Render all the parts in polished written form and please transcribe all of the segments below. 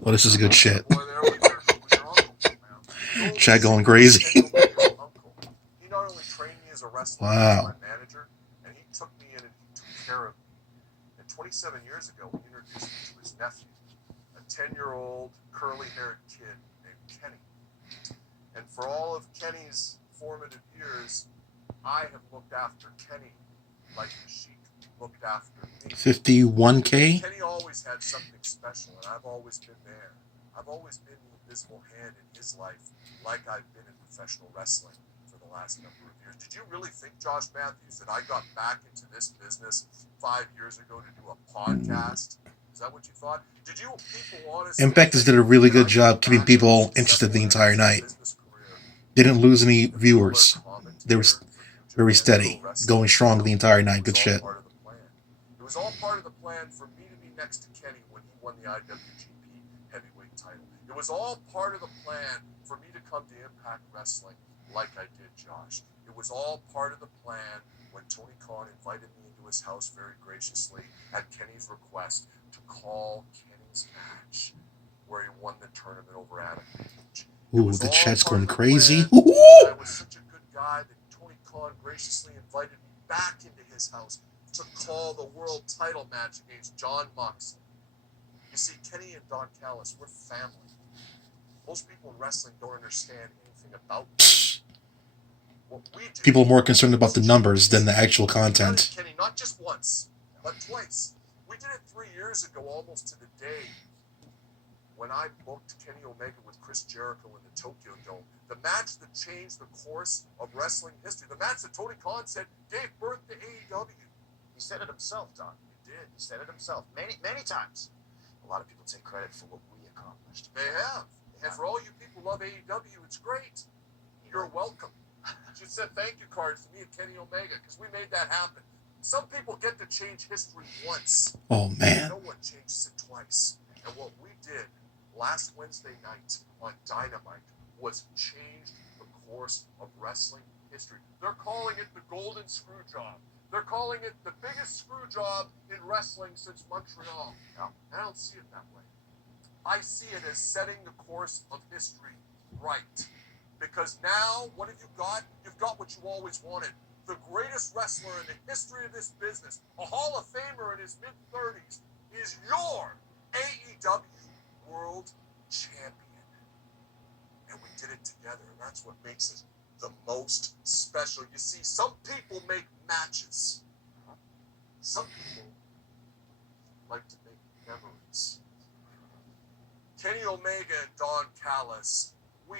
Well, this is good shit. Boy there with your uncle, man. Chad going crazy. Kenny Omega's uncle. He not only trained me as a wrestler, he was Wow. my manager, and he took me in and he took care of me. And 27 years ago, he introduced me to his nephew, a 10-year-old curly-haired kid named Kenny. And for all of Kenny's formative years, I have looked after Kenny like the Sheik looked after me. 51K? Kenny always had something special, and I've always been there. I've always been the invisible hand in his life, like I've been in professional wrestling for the last number of years. Did you really think, Josh Matthews, that I got back into this business 5 years ago to do a podcast? Is that what you thought? Did you people honestly? Impact did a really good job keeping people interested the entire night. Didn't lose any viewers. They were very steady, going strong the entire night. Good shit. It was all part of the plan for me to be next to Kenny when he won the IWGP Heavyweight title. It was all part of the plan for me to come to Impact Wrestling like I did Josh. It was all part of the plan when Tony Khan invited me into his house very graciously at Kenny's request to call Kenny's match where he won the tournament over Adam Page. Ooh, the chat's going crazy. I was such a good guy that Tony Khan graciously invited me back into his house to call the world title match against Jon Moxley. You see, Kenny and Don Callis, we're family. Most people in wrestling don't understand anything about that. What we do, people are more concerned about the numbers than the actual content. Kenny, not just once, but twice. We did it 3 years ago, almost to the day, when I booked Kenny Omega with Chris Jericho in the Tokyo Dome. The match that changed the course of wrestling history. The match that Tony Khan said gave birth to AEW. He said it himself, Don. He did. He said it himself many times. A lot of people take credit for what we accomplished. They have. And for all you people who love AEW, it's great. You're welcome. You should send thank you cards to me and Kenny Omega because we made that happen. Some people get to change history once. Oh, man. No one changes it twice. And what we did last Wednesday night on Dynamite was change the course of wrestling history. They're calling it the Golden Screw Job. They're calling it the biggest screw job in wrestling since Montreal. No, I don't see it that way. I see it as setting the course of history right. Because now, what have you got? You've got what you always wanted. The greatest wrestler in the history of this business, a Hall of Famer in his mid-30s, is your AEW World Champion. And we did it together, and that's what makes it the most special. You see, some people make matches. Some people like to make memories. Kenny Omega and Don Callis, we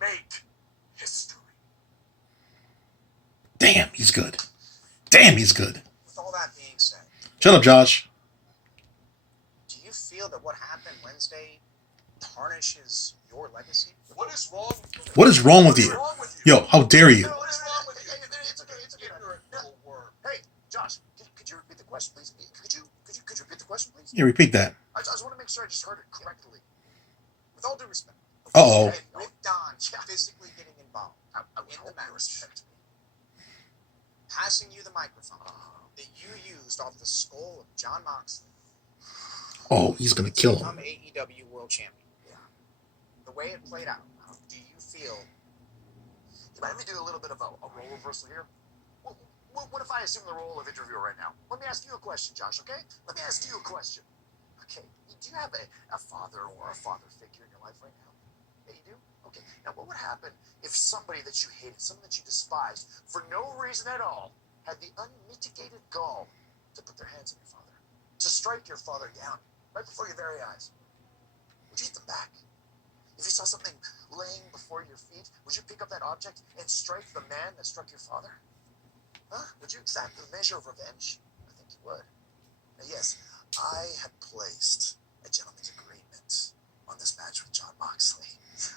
make history. Damn, he's good. Damn, he's good. With all that being said, shut up, Josh. Do you feel that what happened Wednesday tarnishes your legacy? What is wrong with you? What is wrong with you? Yo, how dare you? What is wrong with you? It's okay. Hey, Josh, could you repeat the question, please? Could you repeat the question, please? Yeah, repeat that. I just want to make sure I just heard it correctly. With all due respect. Uh-oh. With Don physically getting involved in the match, passing you the microphone that you used off the skull of Jon Moxley. Oh, he's going to kill him. Become AEW World Champion. Yeah. The way it played out, do you feel... Let me do a little bit of a role reversal here. What if I assume the role of interviewer right now? Let me ask you a question, Josh, okay? Let me ask you a question. Okay, do you have a father or a father figure in your life right now? Yeah, you do? Okay, now what would happen if somebody that you hated, someone that you despised, for no reason at all, had the unmitigated gall to put their hands on your father, to strike your father down right before your very eyes? Would you hit them back? If you saw something laying before your feet, would you pick up that object and strike the man that struck your father? Huh? Would you exact the measure of revenge? I think you would. Now, yes, I had placed a gentleman's agreement on this match with Jon Moxley,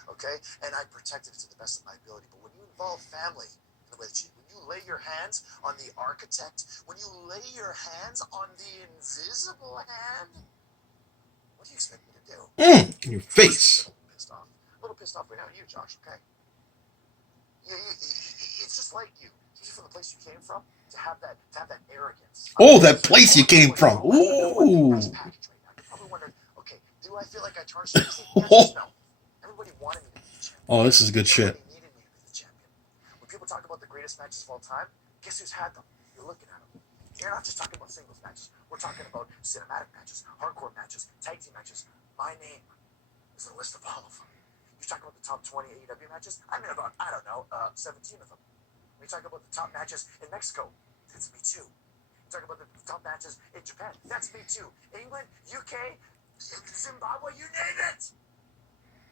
okay? And I protected it to the best of my ability. But when you involve family in the way that when you lay your hands on the architect, when you lay your hands on the invisible hand, what do you expect me to do? In your face. A little pissed off right now at you, Josh, okay? It's just like you. From the place you came from, to have that arrogance. Oh, that place you came from. Ooh. I feel like I charged him. See, the answer is no. Everybody wanted me to be the champion. Oh, this is good shit. Everybody needed me to be the champion. When people talk about the greatest matches of all time, guess who's had them? You're looking at them. You're not just talking about singles matches. We're talking about cinematic matches, hardcore matches, tag team matches. My name is a list of all of them. You talk about the top 20 AEW matches, I'm in about, 17 of them. When you talk about the top matches in Mexico, that's me too. You talk about the top matches in Japan, that's me too. England, UK, Zimbabwe, you name it.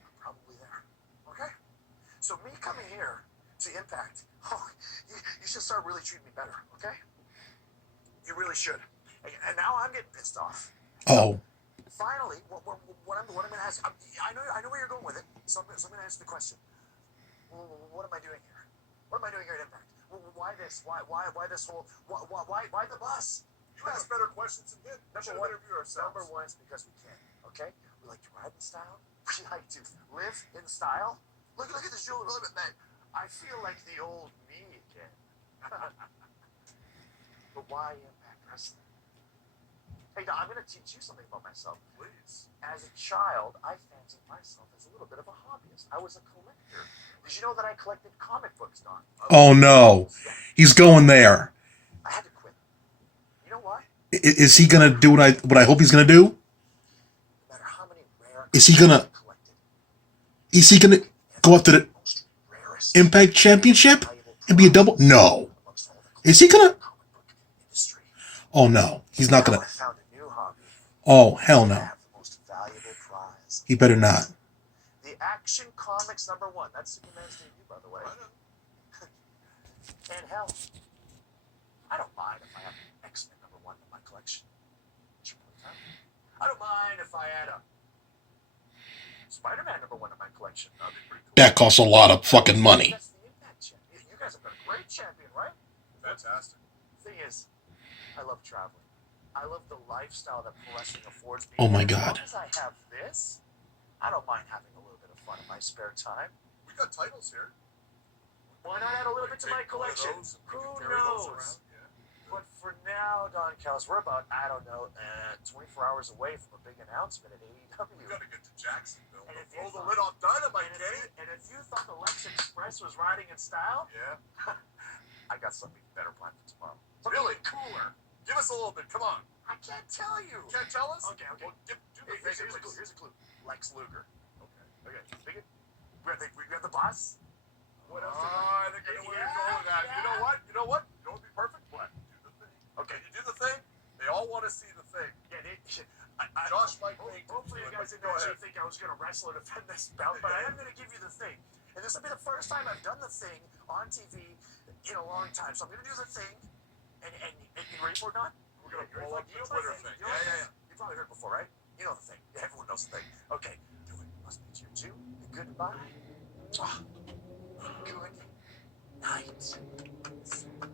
I'm probably there. Okay? So me coming here to Impact, you should start really treating me better, okay? You really should. And now I'm getting pissed off. Oh, Finally, what I'm going to ask, I know where you're going with it, so I'm going to ask the question. What am I doing here? What am I doing here at Impact? Why this? Why this whole? Why the bus? You ask better questions than him. We should interview ourselves. Number one is because we can. Okay, we like to ride in style. We like to live in style. Look at the shoulder. Look at that. I feel like the old me again. But why Impact Wrestling? Hey, Don, I'm going to teach you something about myself. Please. As a child, I fancied myself as a little bit of a hobbyist. I was a collector. Did you know that I collected comic books, Don? oh no. He's going there. I had to quit. You know why? Is he gonna do what I hope he's gonna do? No matter how many rare Is he gonna- I collected, Is he gonna go up to the most rarest Impact Championship valuable and be a double? No. amongst all the Is he gonna? comic book industry. Oh no. He's not Now gonna. I found a new hobby. Oh hell I no. have the most valuable prize. He better not. The Action Comics #1. That's Superman's debut, by the way. And hell, I don't mind if I have X-Men #1 in my collection. I don't mind if I had a Spider-Man #1 in my collection. That'd be pretty cool. That costs a lot of fucking money. That's the Impact champion. You guys have got a great champion, right? Fantastic. Thing is, I love traveling. I love the lifestyle that pro wrestling affords me. Oh my And God. As long as I have this, I don't mind having a little bit of fun in my spare time. We got titles here. Why not add a little bit to my Take one of collection? those and we Who can carry those knows? around. Yeah. But for now, Don Callis, we're about, 24 hours away from a big announcement at AEW. We gotta get to Jacksonville. And if Throw you the thought- lid off Dynamite, And Kenny. if you thought the Lex Express was riding in style, Yeah. I got something better planned for tomorrow. Really? Cooler. Give us a little bit. Come on. I can't tell you. You can't tell us? Okay. Well, do the Here's thing, a clue. please. Here's a clue. Lex Luger. Okay. Dig it? We got the boss. What else? I think I know where you're going with that. You know what? You know what? You know what'd be perfect? What? Do the thing. Okay. You do the thing. They all want to see the thing. Yeah, Josh might make hopefully you guys didn't Go actually ahead. think I was going to wrestle or defend this belt, but I am going to give you the thing. And this will be the first time I've done the thing on TV in a long time. So I'm going to do the thing. And you ready for it, Don? We're gonna You ready pull for up it? the You know Twitter the thing. You know the Yeah. thing. You've probably heard it before, right? You know the thing. Everyone knows the thing. Okay, do it. Must be you too. Goodbye. Mwah. Good night.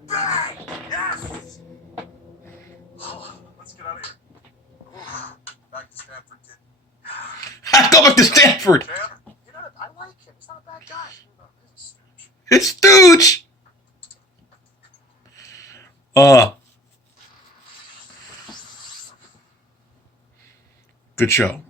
Bang! Yes! Oh, Let's get out of here. Back to Stanford, kid. Go back to Stanford. Champ. you know, I like him. He's not a bad guy. He's a stooge. It's Stooge. Good show.